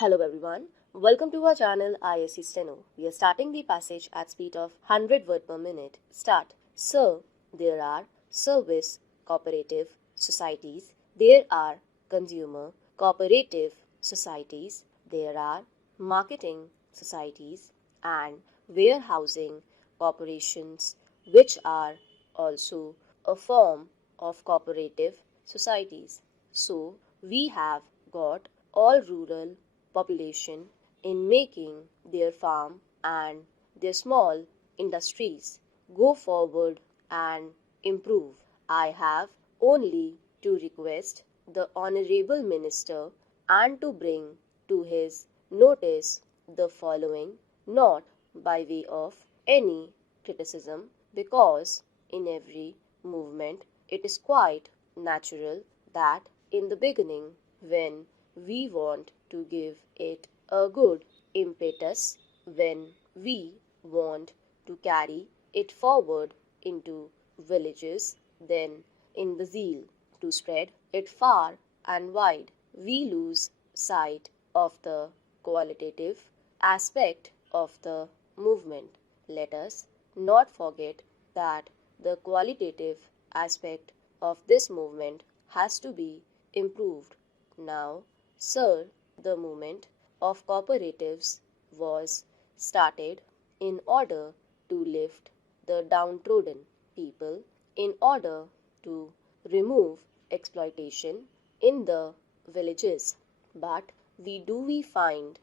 Hello everyone. Welcome to our channel ISC Steno. We are starting the passage at speed of 100 word per minute. Start. So, there are service cooperative societies. There are consumer cooperative societies. There are marketing societies and warehousing corporations, which are also a form of cooperative societies. So, we have got all rural population in making their farm and their small industries go forward and improve. I have only to request the Honorable Minister and to bring to his notice the following, not by way of any criticism, because in every movement it is quite natural that in the beginning, when we want to give it a good impetus, when we want to carry it forward into villages, then in the zeal to spread it far and wide, we lose sight of the qualitative aspect of the movement. Let us not forget that the qualitative aspect of this movement has to be improved. Now, sir, the movement of cooperatives was started in order to lift the downtrodden people, in order to remove exploitation in the villages. But we find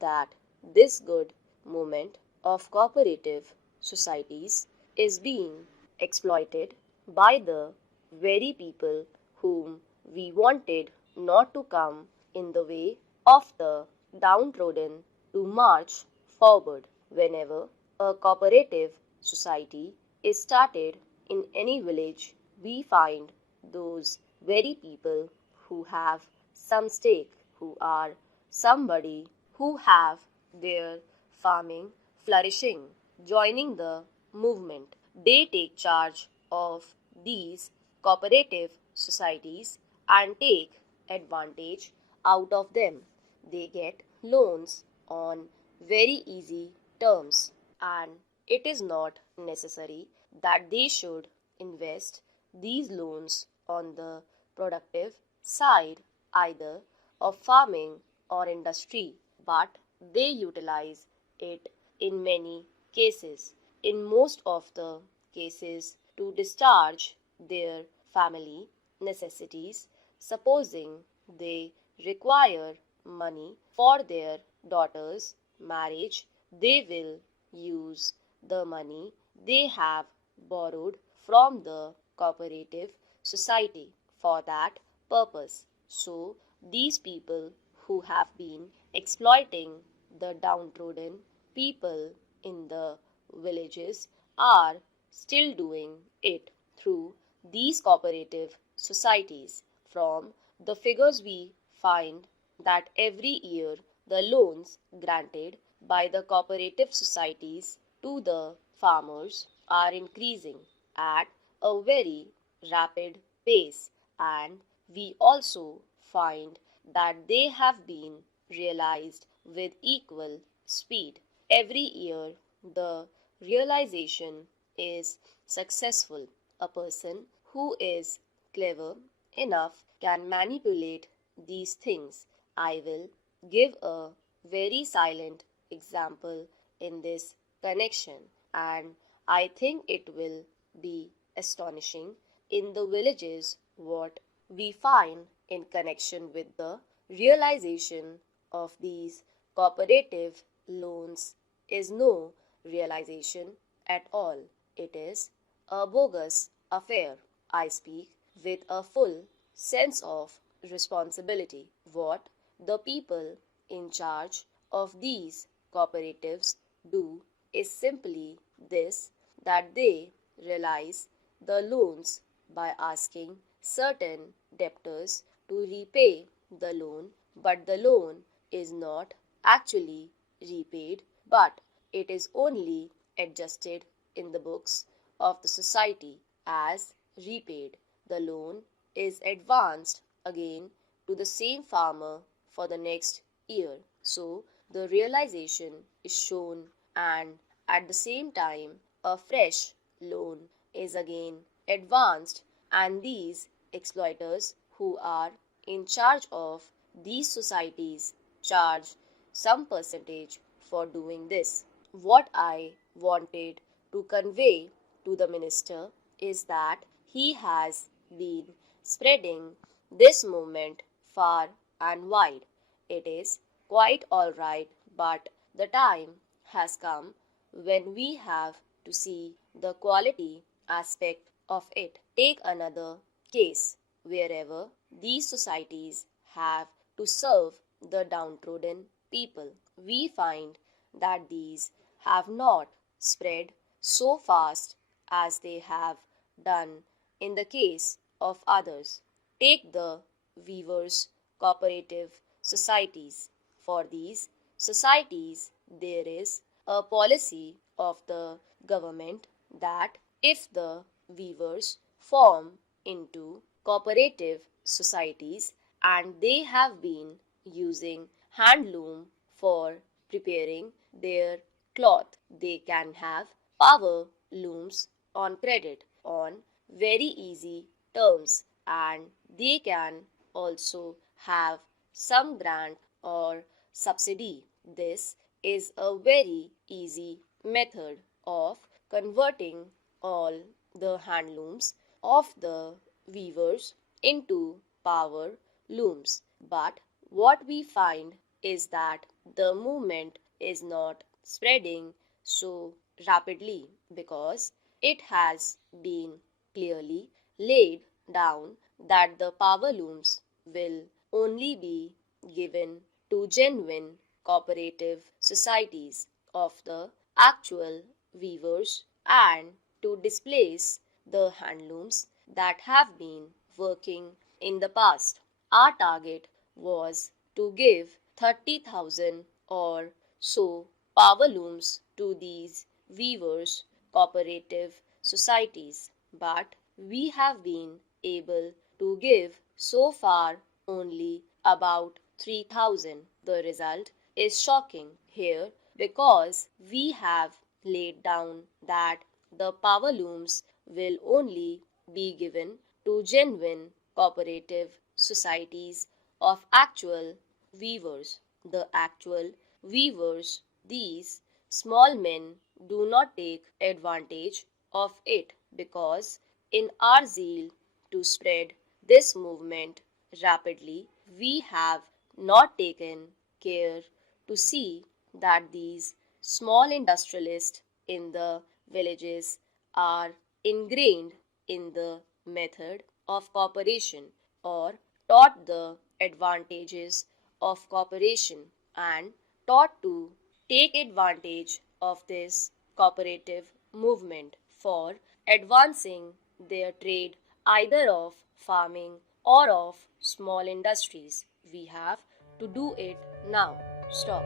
that this good movement of cooperative societies is being exploited by the very people whom we wanted not to come in the way of the downtrodden to march forward. Whenever a cooperative society is started in any village, we find those very people who have some stake, who are somebody who have their farming flourishing, joining the movement. They take charge of these cooperative societies and take advantage out of them. They get loans on very easy terms, and it is not necessary that they should invest these loans on the productive side either of farming or industry, but they utilize it in many cases, in most of the cases, to discharge their family necessities. Supposing they require money for their daughter's marriage, they will use the money they have borrowed from the cooperative society for that purpose. So, these people who have been exploiting the downtrodden people in the villages are still doing it through these cooperative societies. From the figures we find that every year the loans granted by the cooperative societies to the farmers are increasing at a very rapid pace, and we also find that they have been realized with equal speed. Every year the realization is successful. A person who is clever enough can manipulate these things. I will give a very silent example in this connection, and I think it will be astonishing in the villages what we find in connection with the realization of these cooperative loans is no realization at all. It is a bogus affair. I speak with a full sense of responsibility. What the people in charge of these cooperatives do is simply this, that they realize the loans by asking certain debtors to repay the loan, but the loan is not actually repaid, but it is only adjusted in the books of the society as repaid. The loan is advanced again to the same farmer for the next year. So the realization is shown, and at the same time, a fresh loan is again advanced, and these exploiters who are in charge of these societies charge some percentage for doing this. What I wanted to convey to the minister is that he has been spreading this movement far and wide. It is quite alright, but the time has come when we have to see the quality aspect of it. Take another case wherever these societies have to serve the downtrodden people. We find that these have not spread so fast as they have done in the case of others. Take the weavers' cooperative societies. For these societies, there is a policy of the government that if the weavers form into cooperative societies and they have been using handloom for preparing their cloth, they can have power looms on credit on very easy terms, and they can also have some grant or subsidy. This is a very easy method of converting all the handlooms of the weavers into power looms. But what we find is that the movement is not spreading so rapidly because it has been clearly laid down that the power looms will only be given to genuine cooperative societies of the actual weavers and to displace the handlooms that have been working in the past. Our target was to give 30,000 or so power looms to these weavers' cooperative societies, but we have been able to give so far only about 3,000. The result is shocking here because we have laid down that the power looms will only be given to genuine cooperative societies of actual weavers. The actual weavers, these small men, do not take advantage of it because in our zeal to spread this movement rapidly, we have not taken care to see that these small industrialists in the villages are ingrained in the method of cooperation or taught the advantages of cooperation and taught to take advantage of this cooperative movement for advancing their trade either of farming or of small industries. We have to do it now. Stop.